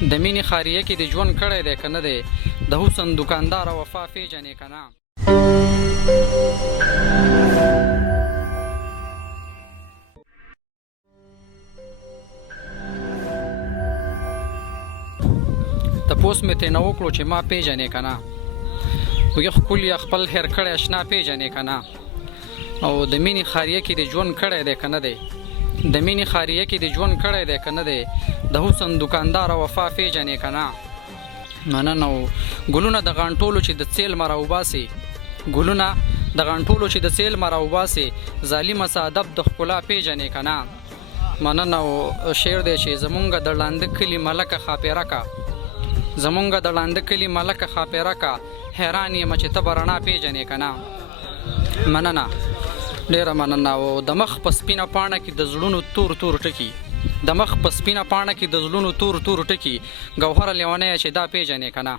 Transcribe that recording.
د مینې خاریه کې د ژوند کړی دی که نه دی د حسن دکاندار وفا پیژنې که نه تپوس مې ترېنه وکړو چې ما پیژنې که نه ویې ښکلي خپل هېر کړی اشنا پیژنې که نه او د مینې خاریه کې د ژوند کړی دی که نه دی د مینې خاریه کې د ژوند کړی دی که نه دی د حسن دکاندار وفا پیژنې که نه مننه او ګلونه د غانټولو چې د څیل مه راوباسي ګلونه د غانټولو چې د څیل مه راوباسي ظالمه ادب د ښکلا پیژنې که نه مننه او شعر دی چې زمونږ د ړانده کلي ملکه ښاپېره که زمونږ د ړانده کلي ملکه ښاپېره که حیران یم چې ته به رڼا پیژنې که نه مننه ډېره مننه او د مخ په سپینه پاڼه کې د زړونو تور تور ټکي د مخ په سپینه پاڼه کې د زړونو تور تور ټکي ګوهره لیونیه چې دا پیژنې که نه